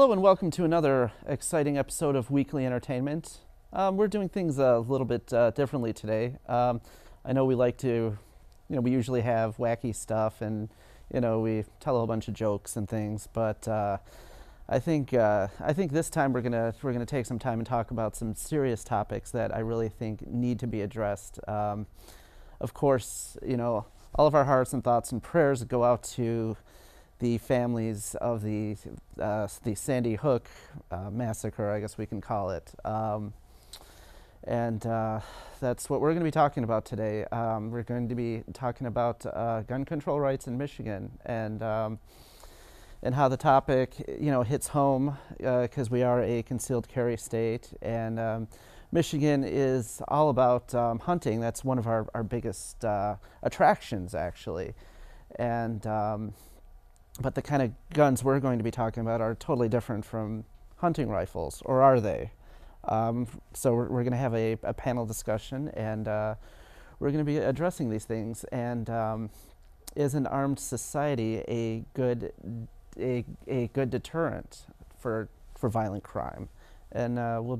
Hello and welcome to another exciting episode of Weekly Entertainment. We're doing things a little bit differently today. I know we like to, we usually have wacky stuff and, we tell a whole bunch of jokes and things, but I think this time we're gonna take some time and talk about some serious topics that I really think need to be addressed. Of course, all of our hearts and thoughts and prayers go out to the families of the Sandy Hook massacre, I guess we can call it. And that's what we're going to be talking about today. We're going to be talking about gun control rights in Michigan and how the topic, hits home because we are a concealed carry state, and Michigan is all about hunting. That's one of our biggest attractions, actually, and but the kind of guns we're going to be talking about are totally different from hunting rifles, or are they? So we're going to have a panel discussion, and we're going to be addressing these things. And is an armed society a good deterrent for violent crime? And we'll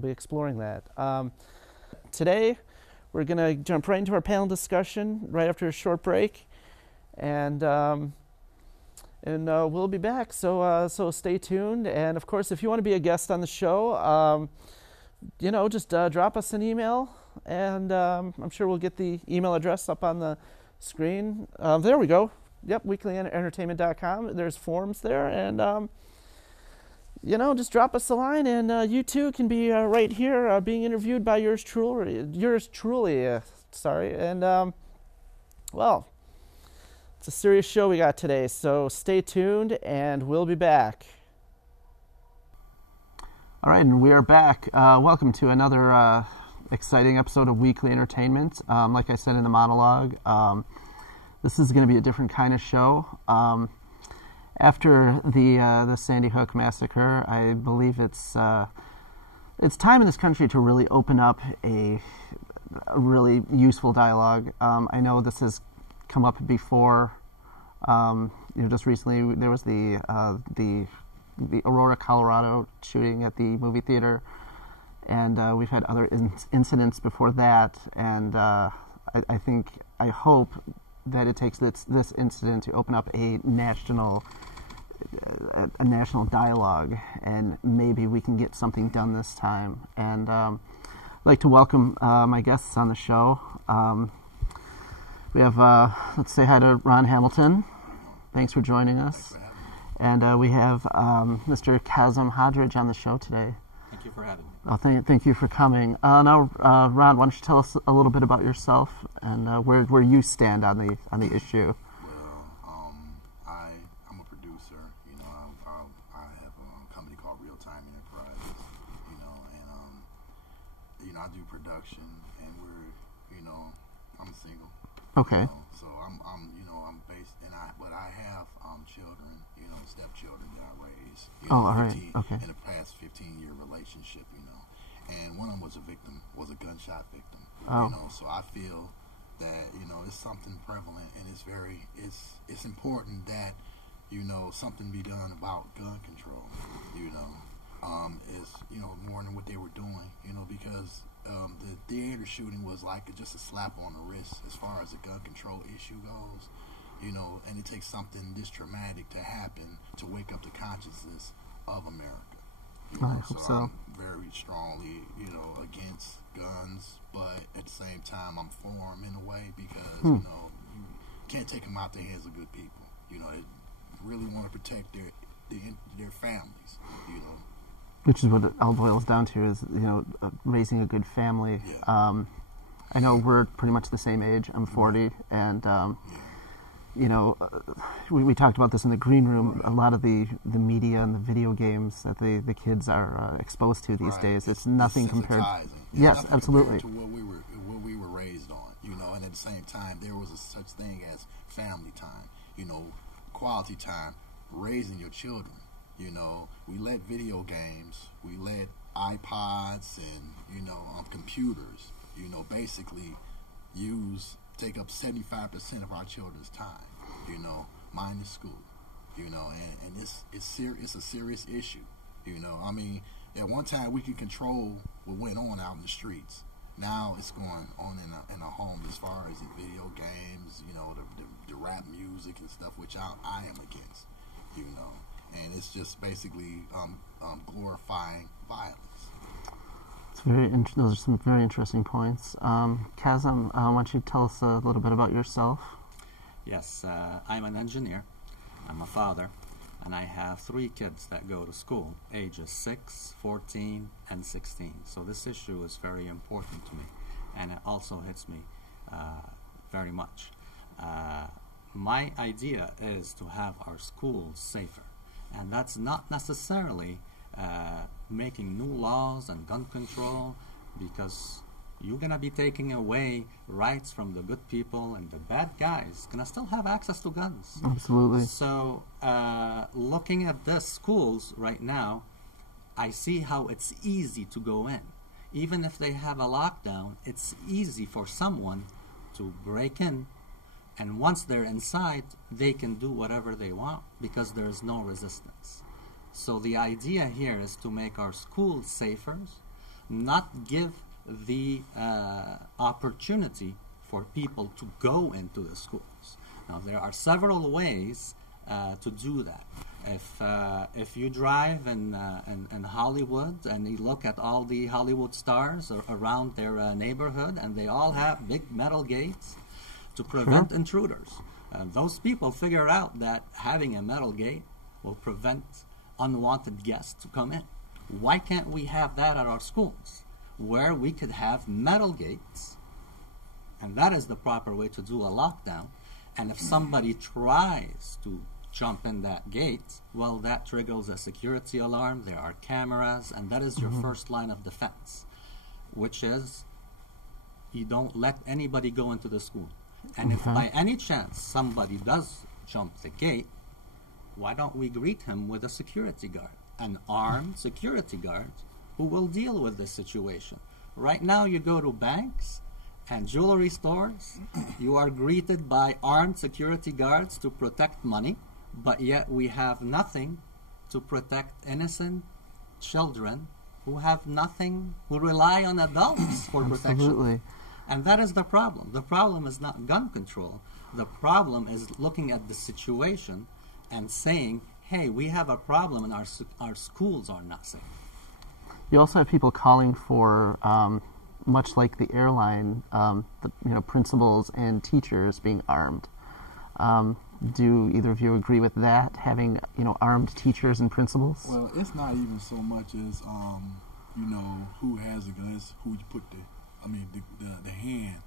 be exploring that. Today, we're going to jump right into our panel discussion right after a short break, and we'll be back, so stay tuned. And of course, if you want to be a guest on the show, just drop us an email, and I'm sure we'll get the email address up on the screen. There we go. Yep, weeklyentertainment.com. There's forms there, and just drop us a line, and you too can be right here being interviewed by yours truly. And well. It's a serious show we got today, so stay tuned, and we'll be back. All right, and we are back. Welcome to another exciting episode of Weekly Entertainment. Like I said in the monologue, this is going to be a different kind of show. After the Sandy Hook massacre, I believe it's time in this country to really open up a really useful dialogue. I know this has come up before. Just recently there was the Aurora, Colorado shooting at the movie theater, and we've had other incidents before that, and I hope that it takes this incident to open up a national dialogue, and maybe we can get something done this time. And I'd like to welcome my guests on the show. We have, let's say hi to Ron Hamilton. Thanks for joining us. And we have Mr. Kazim Hadridge on the show today. Thank you for having me. Well, thank you for coming. Now, Ron, why don't you tell us a little bit about yourself and where you stand on the issue? Well, I'm a producer. I have a company called Real Time Enterprises. And I do production, and I'm single. Okay. So I'm based, but I have children, stepchildren that I raised. All right. Okay. In a past 15-year relationship, and one of them was a gunshot victim. Oh. So I feel that it's something prevalent, and it's important that something be done about gun control. Is more than what they were doing. Because the theater shooting was like just a slap on the wrist as far as the gun control issue goes. And it takes something this traumatic to happen to wake up the consciousness of America. I hope so. I'm very strongly, against guns, but at the same time, I'm for them in a way because, you can't take them out the hands of good people. They really want to protect their families, Which is what it all boils down to, is raising a good family. Yeah. I know we're pretty much the same age. I'm 40, and we talked about this in the green room. A lot of the media and the video games that the kids are exposed to these days, it's nothing compared. Yes, nothing absolutely. Compared to what we were raised on, and at the same time, there was such thing as family time, quality time, raising your children. We let video games, we let iPods and, computers, basically take up 75% of our children's time, minus school. you know, and it's a serious issue, you know. I mean, at one time we could control what went on out in the streets. Now it's going on in a home as far as the video games, you know, the rap music and stuff, which I am against, you know, and it's just basically glorifying violence. Those are some very interesting points. Kazem, why don't you tell us a little bit about yourself? Yes, I'm an engineer. I'm a father, and I have 3 kids that go to school, ages 6, 14, and 16. So this issue is very important to me, and it also hits me very much. My idea is to have our schools safer, and that's not necessarily making new laws and gun control, because you're going to be taking away rights from the good people, and the bad guys going to still have access to guns. Absolutely. So looking at the schools right now, I see how it's easy to go in. Even if they have a lockdown, it's easy for someone to break in, and once they're inside, they can do whatever they want because there is no resistance. So the idea here is to make our schools safer, not give the opportunity for people to go into the schools. Now, there are several ways to do that. If you drive in Hollywood and you look at all the Hollywood stars around their neighborhood, and they all have big metal gates to prevent intruders. Those people figure out that having a metal gate will prevent unwanted guests to come in. Why can't we have that at our schools, where we could have metal gates? And that is the proper way to do a lockdown. And if somebody tries to jump in that gate, well, that triggers a security alarm. There are cameras, and that is your first line of defense, which is you don't let anybody go into the school. And if by any chance somebody does jump the gate, why don't we greet him with a security guard, an armed security guard who will deal with the situation? Right now you go to banks and jewelry stores, you are greeted by armed security guards to protect money, but yet we have nothing to protect innocent children who have nothing, who rely on adults for protection. Absolutely. And that is the problem. The problem is not gun control. The problem is looking at the situation and saying, hey, we have a problem and our schools are not safe. You also have people calling for, much like the airline, principals and teachers being armed. Do either of you agree with that, having armed teachers and principals? Well, it's not even so much as who has a gun. It's who you put the hand.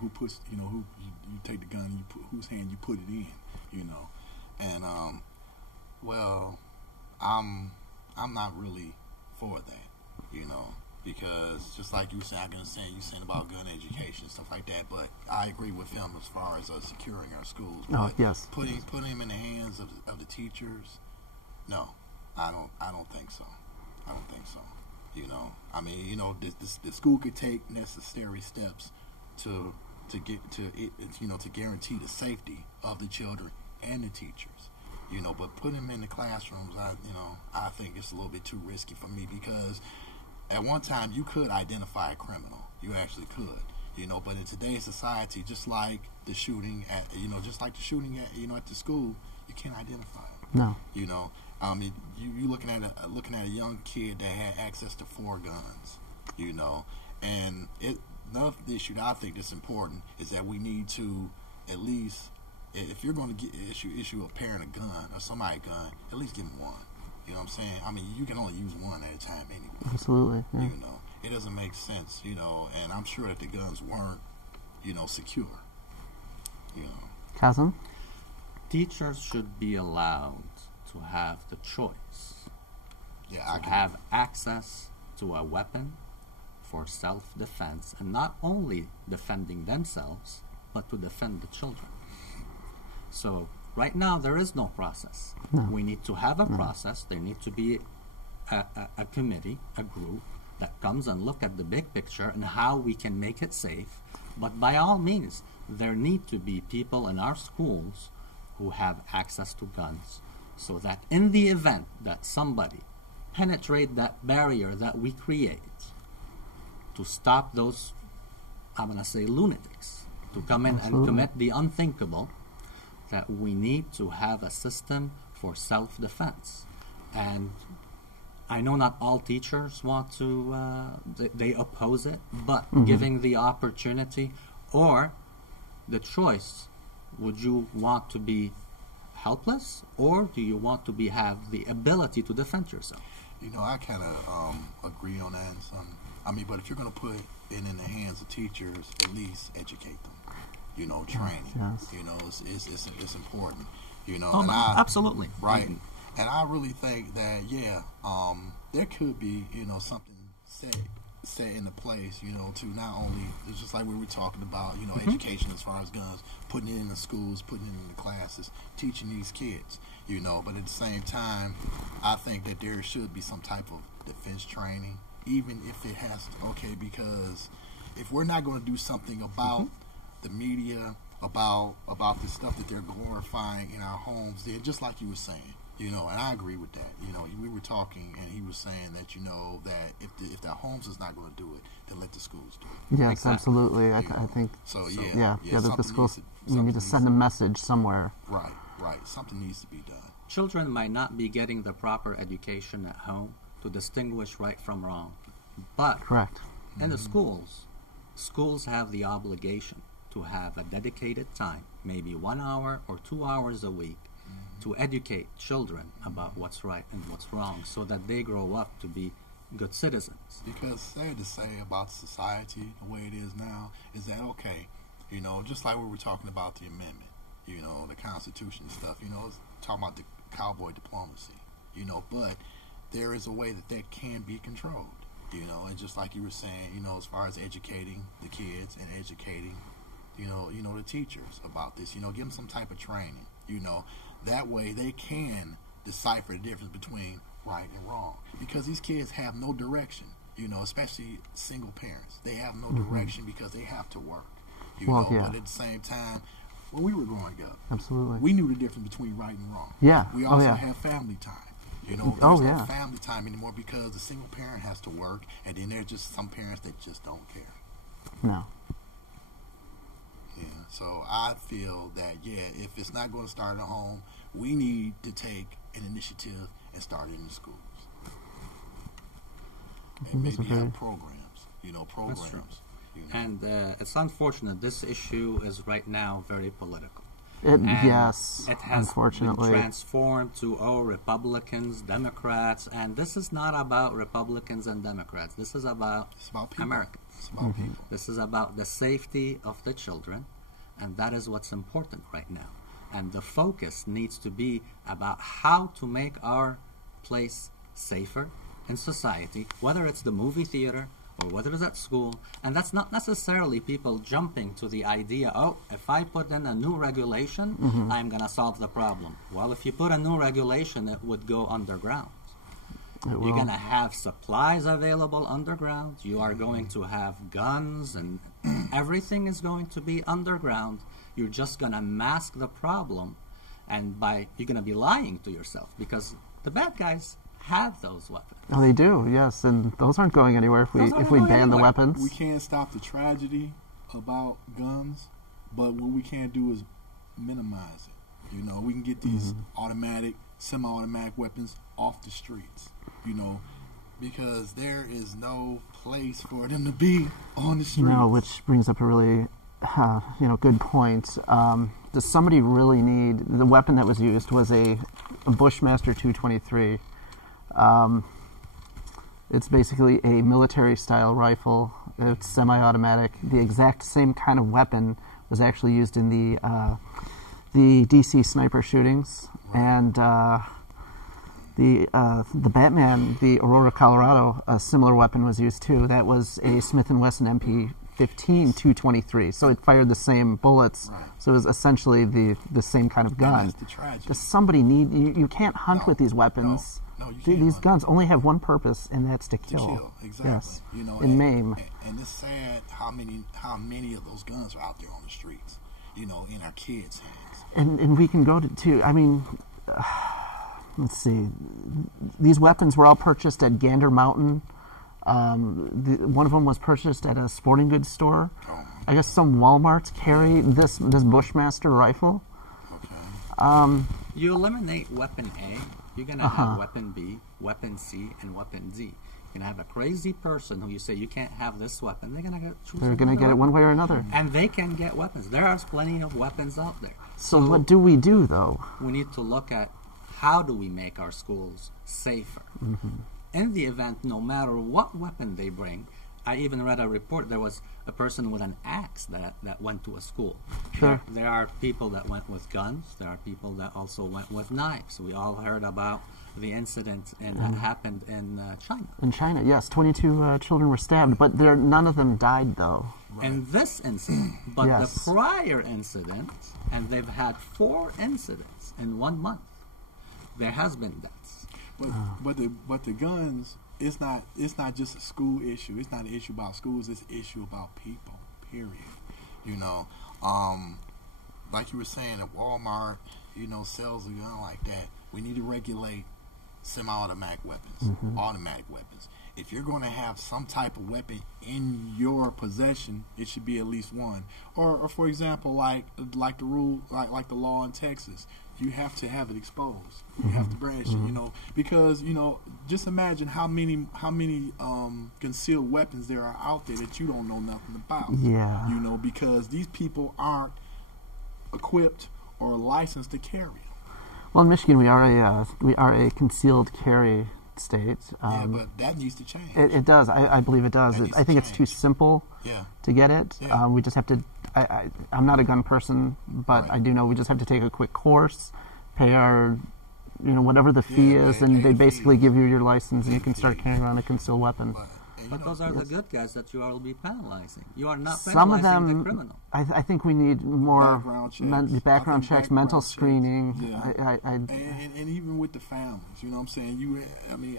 Who puts who you take the gun and you put whose hand you put it in. And well, I'm not really for that. Because just like you were saying, you saying about gun education and stuff like that. But I agree with him as far as securing our schools. But yes. Putting them in the hands of the teachers, no, I don't think so. I don't think so. The school could take necessary steps to guarantee the safety of the children and the teachers. But putting them in the classrooms, I think it's a little bit too risky for me, because at one time you could identify a criminal. You actually could. But in today's society, just like the shooting at the school, you can't identify it. No. You looking at a young kid that had access to 4 guns. And another issue that I think that's important is that we need to at least, if you're going to issue a parent a gun or somebody a gun, at least give them one. You know what I'm saying? You can only use one at a time anyway. Absolutely. Yeah. It doesn't make sense, and I'm sure that the guns weren't, secure. Kazem? Teachers should be allowed to have the choice to have access to a weapon for self-defense, and not only defending themselves, but to defend the children. So right now there is no process. No. We need to have a process. There need to be a committee, a group that comes and look at the big picture and how we can make it safe. But by all means, there need to be people in our schools who have access to guns, so that in the event that somebody penetrate that barrier that we create to stop those, I'm going to say, lunatics to come in and commit the unthinkable, that we need to have a system for self-defense. And I know not all teachers want to, they oppose it, but giving the opportunity or the choice, would you want to be helpless, or do you want to have the ability to defend yourself? You know, I kind of agree on that. But if you're going to put it in the hands of teachers, at least educate them. You know, training. Yes. You know, it's important. You know, Oh, absolutely. Right. And I really think that there could be, you know, something set into place, you know, to not only, it's just like we were talking about, you know, education as far as guns, putting it in the schools, putting it in the classes, teaching these kids, you know, but at the same time, I think that there should be some type of defense training, even if it has to, because if we're not going to do something about the media, about the stuff that they're glorifying in our homes, then just like you were saying, you know, and I agree with that. You know, we were talking, and he was saying that, you know, that if the homes is not going to do it, then let the schools do it. Yes, Exactly. absolutely. I think. That the schools, we need to send a message somewhere. Right. Something needs to be done. Children might not be getting the proper education at home to distinguish right from wrong, but Correct. in the schools have the obligation to have a dedicated time, maybe 1 hour or 2 hours a week, to educate children about what's right and what's wrong, so that they grow up to be good citizens. Because sad to say about society, the way it is now, is that, you know, just like we were talking about the amendment, you know, the Constitution and stuff, you know, it's talking about the cowboy diplomacy, you know, but there is a way that can be controlled, you know, and just like you were saying, you know, as far as educating the kids and educating, you know, the teachers about this, you know, give them some type of training, you know, that way they can decipher the difference between right and wrong, because these kids have no direction, you know, especially single parents. They have no direction because they have to work, you know, but at the same time, when we were growing up, absolutely, we knew the difference between right and wrong. Yeah. We also have family time. You know, there's no family time anymore because the single parent has to work, and then there's just some parents that just don't care. No. Yeah, so I feel that, if it's not going to start at home, we need to take an initiative and start it in the schools. And maybe have programs, you know, That's true. You know. And it's unfortunate this issue is right now very political. Yes, it has unfortunately been transformed to Republicans, Democrats, and this is not about Republicans and Democrats. This is about people. Americans. It's about people. This is about the safety of the children, and that is what's important right now. And the focus needs to be about how to make our place safer in society, whether it's the movie theater or whether it's at school. And that's not necessarily people jumping to the idea, if I put in a new regulation, I'm going to solve the problem. Well, if you put a new regulation, it would go underground. You're going to have supplies available underground. You are going to have guns, and everything is going to be underground. You're just going to mask the problem, and you're going to be lying to yourself, because the bad guys have those weapons. Oh, they do, yes, and those aren't going anywhere if we ban the weapons. We can't stop the tragedy about guns, but what we can't do is minimize it. You know, we can get these automatic, semi-automatic weapons off the streets, you know, because there is no place for them to be on the streets. No, which brings up a really, good point. Does somebody really need, the weapon that was used was a Bushmaster 223. It's basically a military-style rifle. It's semi-automatic. The exact same kind of weapon was actually used in the DC sniper shootings, and the Batman, the Aurora, Colorado, a similar weapon was used too. That was a Smith & Wesson MP-15 223. So it fired the same bullets. Right. So it was essentially the same kind of gun. And that's the tragedy. Does somebody need? You can't hunt with these weapons. No, you can't. These guns only have one purpose, and that's to kill. To kill, exactly. Yes. You know, and maim. And it's sad how many of those guns are out there on the streets. You know, in our kids' hands. And we can go to I mean, let's see. These weapons were all purchased at Gander Mountain. One of them was purchased at a sporting goods store. Oh, I guess some Walmarts carry this Bushmaster rifle. okay. You eliminate weapon A, you're going to have weapon B, weapon C, and weapon D. You're going to have a crazy person who you say you can't have this weapon. They're going to choose. They're going to get it one way or another. And they can get weapons. There are plenty of weapons out there. So what do we do, though? We need to look at how do we make our schools safer. In the event, no matter what weapon they bring, I even read a report, there was a person with an axe that went to a school. Sure. There are people that went with guns. There are people that also went with knives. We all heard about the incident that happened in China. In China, yes. 22 children were stabbed, but none of them died, though. In this incident, but Yes. the prior incident, and they've had 4 incidents in 1 month, there has been deaths. But the guns, it's not just a school issue. It's not an issue about schools. It's an issue about people. Period. You know, like you were saying, if Walmart, sells a gun like that, we need to regulate semi-automatic weapons, automatic weapons. If you're going to have some type of weapon in your possession, it should be at least one. Or for example, like the rule, like the law in Texas, you have to have it exposed. You have to brandish it, because just imagine how many concealed weapons there are out there that you don't know nothing about. Yeah. Because these people aren't equipped or licensed to carry them. Well, in Michigan, we are a concealed carry state. Yeah, but that needs to change. It does. I believe it does. That needs I think to it's too change. simple Yeah. to get it. Yeah. We just have to. I'm not a gun person, but Right. I do know we just have to take a quick course, pay our, whatever the fee Yeah, is, pay and the they basically fees. give you your license and you Pay can the start fees. carrying around a concealed weapon. But those are the good guys that you will be penalizing. You are not Some of penalizing the them, criminal. I think we need more Background checks. background I think checks, mental background checks. screening. Yeah. And even with the families, what I'm saying?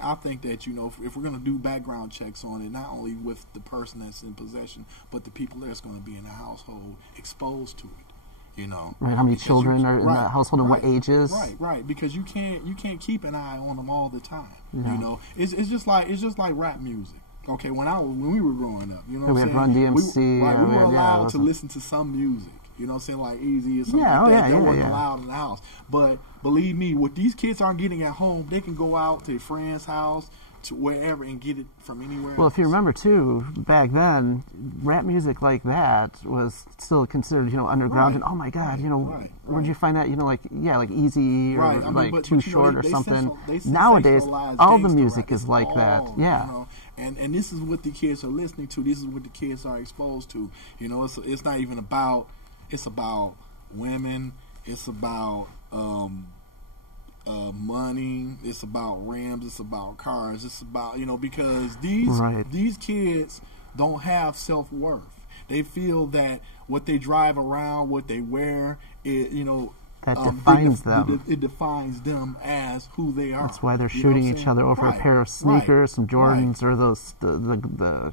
I think that, if we're going to do background checks on it, not only with the person that's in possession, but the people that's going to be in the household exposed to it. Right, how many Because children are in right, that household and what right, ages? Right, because you can't keep an eye on them all the time. Yeah. It's just like rap music. Okay, when we were growing up, we what I'm had saying? Run DMC, We we were had- allowed to listen. listen to some music. You know what I'm saying? Like Easy or something Yeah, like oh, that. yeah, That yeah, wasn't yeah. allowed in the house. But believe me, what these kids aren't getting at home, they can go out to their friend's house, to wherever, and get it from anywhere Well, else. if you remember too, back then, rap music like that was still considered, underground. Right. And oh my God, Right. where'd you find that? Like Easy or Right. I mean, like but Too you know, Short or they something. they Nowadays, sensationalize all the gangsta music rap. is It's like that. all, Yeah. And this is what the kids are listening to. This is what the kids are exposed to. It's not even about. It's about women. It's about money. It's about rims. It's about cars. It's about because these kids don't have self-worth. They feel that what they drive around, what they wear, That defines them. It defines them as who they are. That's why they're You know what shooting I'm each saying? other over Right, a pair of right, sneakers, some Jordans, right. or those the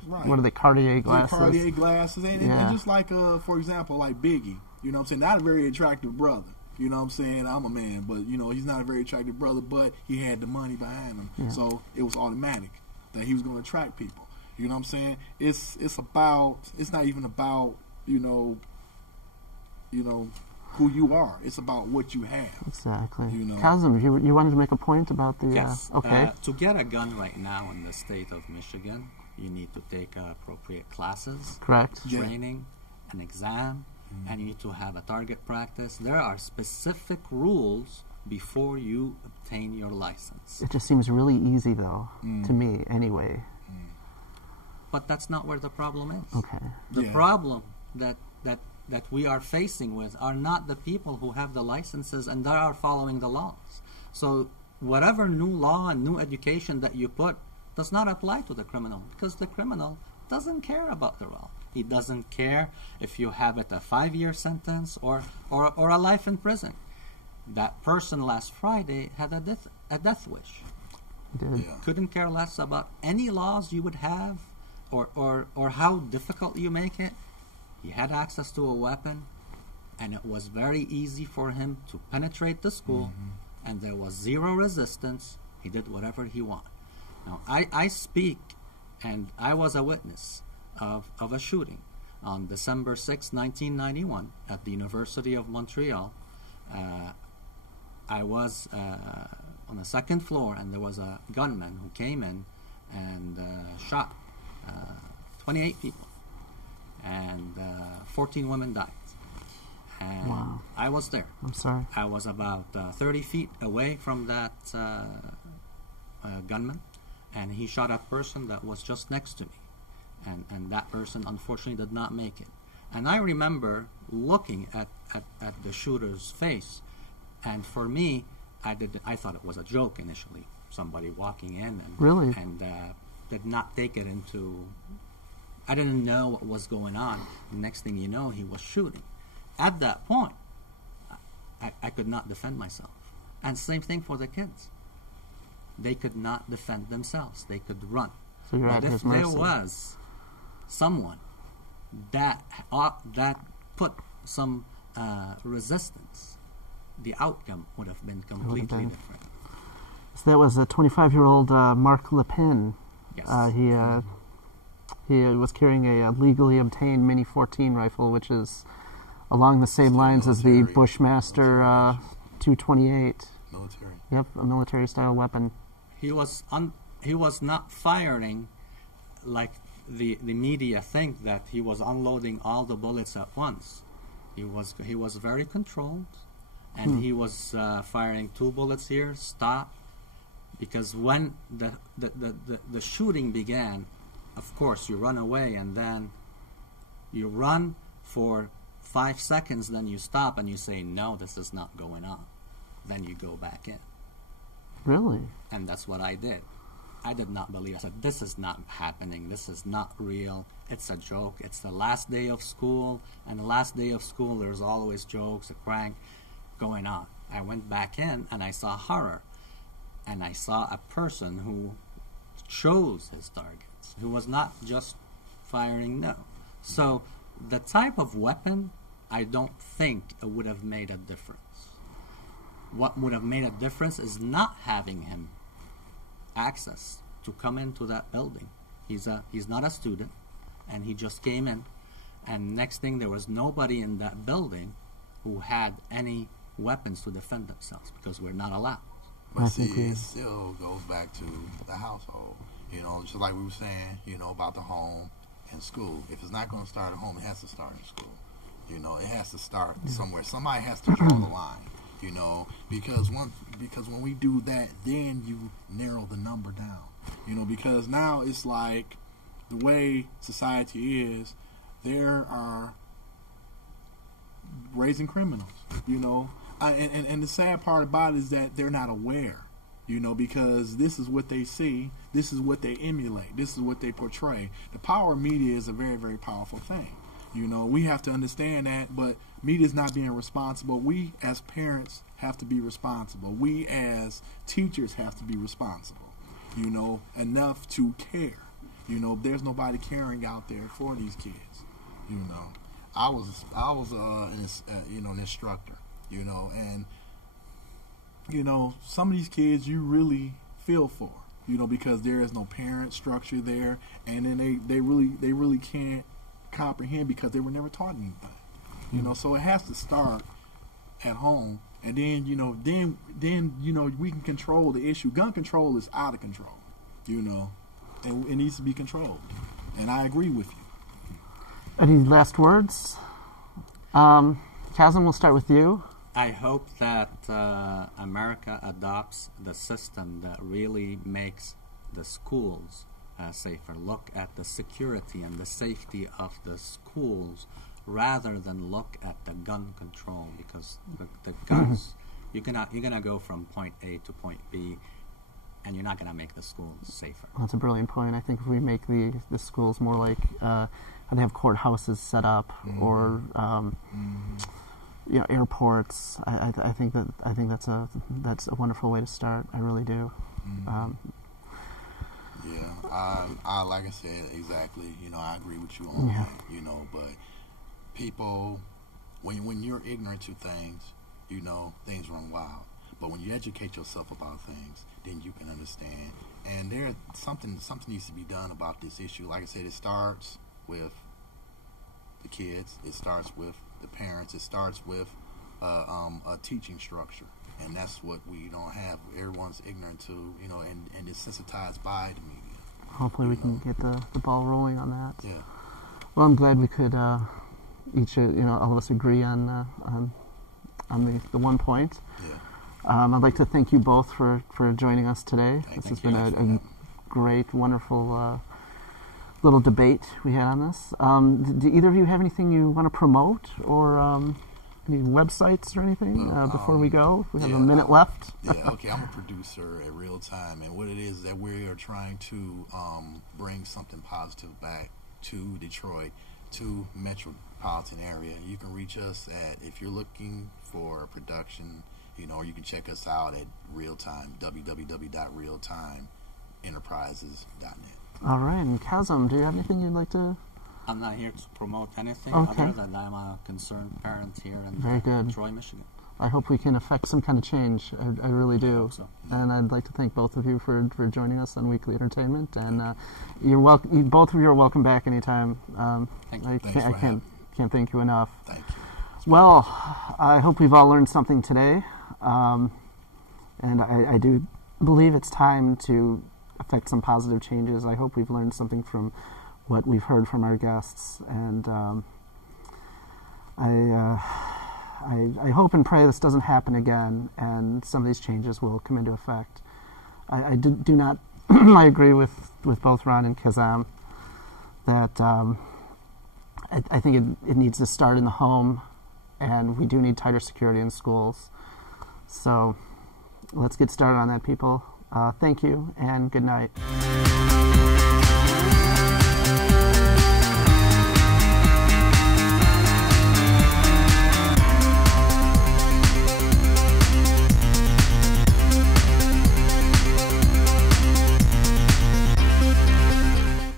Right. what are they, Cartier glasses? The Cartier glasses, and Yeah. just like for example, like Biggie. You know what I'm saying? Not a very attractive brother. You know what I'm saying? I'm a man, but he's not a very attractive brother. But he had the money behind him, Yeah. so it was automatic that he was going to attract people. You know what I'm saying? It's about. It's not even about who you are. It's about what you have. Exactly. You Kazim, you wanted to make a point about the Yes. okay. To get a gun right now in the state of Michigan, you need to take appropriate classes, Correct. Yeah. training, an exam, and you need to have a target practice. There are specific rules before you obtain your license. It just seems really easy though, to me anyway. But that's not where the problem is. Okay. The Yeah. problem that we are facing with are not the people who have the licenses and that are following the laws. So whatever new law and new education that you put does not apply to the criminal, because the criminal doesn't care about the law. He doesn't care if you have it a 5-year sentence or a life in prison. That person last Friday had a death wish. Did. Yeah. Couldn't care less about any laws you would have or how difficult you make it. He had access to a weapon, and it was very easy for him to penetrate the school, and there was zero resistance. He did whatever he wanted. Now, I speak, and I was a witness of a shooting on December 6, 1991, at the University of Montreal. I was on the second floor, and there was a gunman who came in and shot 28 people, and 14 women died. And Wow. I was there. I'm sorry. I was about 30 feet away from that gunman, and he shot a person that was just next to me. And that person, unfortunately, did not make it. And I remember looking at the shooter's face, and for me, I thought it was a joke initially. Somebody walking in and Really? and did not take it into. I didn't know what was going on. The next thing you know, he was shooting. At that point, I could not defend myself. And same thing for the kids. They could not defend themselves. They could run. So you're at But if his there mercy. was someone that put some resistance, the outcome would have been completely been. different. So that was a 25-year-old Marc Lepin. Yes. He was carrying a legally obtained Mini 14 rifle, which is along the same lines as the Military. Bushmaster 228. Military. Yep, a military-style weapon. He was not firing like the media think, that he was unloading all the bullets at once. He was very controlled, and he was firing 2 bullets here, stop, because when the shooting began, of course you run away, and then you run for 5 seconds, then you stop and you say, no, this is not going on. Then you go back in. Really? And that's what I did. I did not believe. I said, this is not happening. This is not real. It's a joke. It's the last day of school. And the last day of school, there's always jokes, a prank going on. I went back in and I saw horror. And I saw a person who chose his targets, who was not just firing no. So the type of weapon, I don't think it would have made a difference. What would have made a difference is not having him access to come into that building. He's not a student, and he just came in, and next thing, there was nobody in that building who had any weapons to defend themselves, because we're not allowed. But I see, think we- it still goes back to the household. You know, just like we were saying, you know, about the home and school. If it's not going to start at home, it has to start in school. You know, it has to start somewhere. Somebody has to draw the line. You know, because when we do that, then you narrow the number down. You know, because now it's like the way society is, there are raising criminals. You know, and the sad part about it is that they're not aware. You know, because this is what they see, this is what they emulate, this is what they portray. The power of media is a very, very powerful thing. You know, we have to understand that, but media is not being responsible. We as parents have to be responsible. We as teachers have to be responsible, you know, enough to care. You know, there's nobody caring out there for these kids. You know, I was an instructor, you know, and you know, some of these kids you really feel for, you know, because there is no parent structure there, and then they really can't comprehend because they were never taught anything. You know, so it has to start at home, and then we can control the issue. Gun control is out of control, you know, and it needs to be controlled. And I agree with you. Any last words? Chasm, we'll start with you. I hope that America adopts the system that really makes the schools safer. Look at the security and the safety of the schools rather than look at the gun control, because the guns, you're gonna go from point A to point B, and you're not gonna make the schools safer. That's a brilliant point. I think if we make the schools more like how they have courthouses set up, or you know, airports, I think that's a wonderful way to start. I really do. Yeah, I like I said, exactly. You know, I agree with you on that. You know, but people, when you're ignorant to things, you know, things run wild. But when you educate yourself about things, then you can understand. And there something needs to be done about this issue. Like I said, it starts with the kids. It starts with the parents. It starts with a teaching structure, and that's what we don't have. Everyone's ignorant to, and is sensitized by the media. Hopefully we can get the ball rolling on that. Yeah. Well, I'm glad we could each, all of us agree on the one point. Yeah. I'd like to thank you both for joining us today. This has been a great, wonderful little debate we had on this. Do either of you have anything you want to promote, or any websites or anything before we go? We have a minute left. Yeah, okay. I'm a producer at Real Time, and what it is that we are trying to bring something positive back to Detroit, to metropolitan area. You can reach us if you're looking for production, or you can check us out at Real Time, www.realtimeenterprises.net. All right, and Kazim, do you have anything you'd like to? I'm not here to promote anything Okay. other than I'm a concerned parent here in Very good. Troy, Michigan. I hope we can affect some kind of change. I really do. hope so. And I'd like to thank both of you for joining us on Weekly Entertainment. And you're welcome. Both of you are welcome back anytime. Thank you. I can't thank you enough. Thank you. Well, I hope we've all learned something today. And I do believe it's time to affect some positive changes. I hope we've learned something from what we've heard from our guests. And I hope and pray this doesn't happen again, and some of these changes will come into effect. I do not I agree with both Ron and Kazim that I think it needs to start in the home, and we do need tighter security in schools. So let's get started on that, people. Thank you, and good night.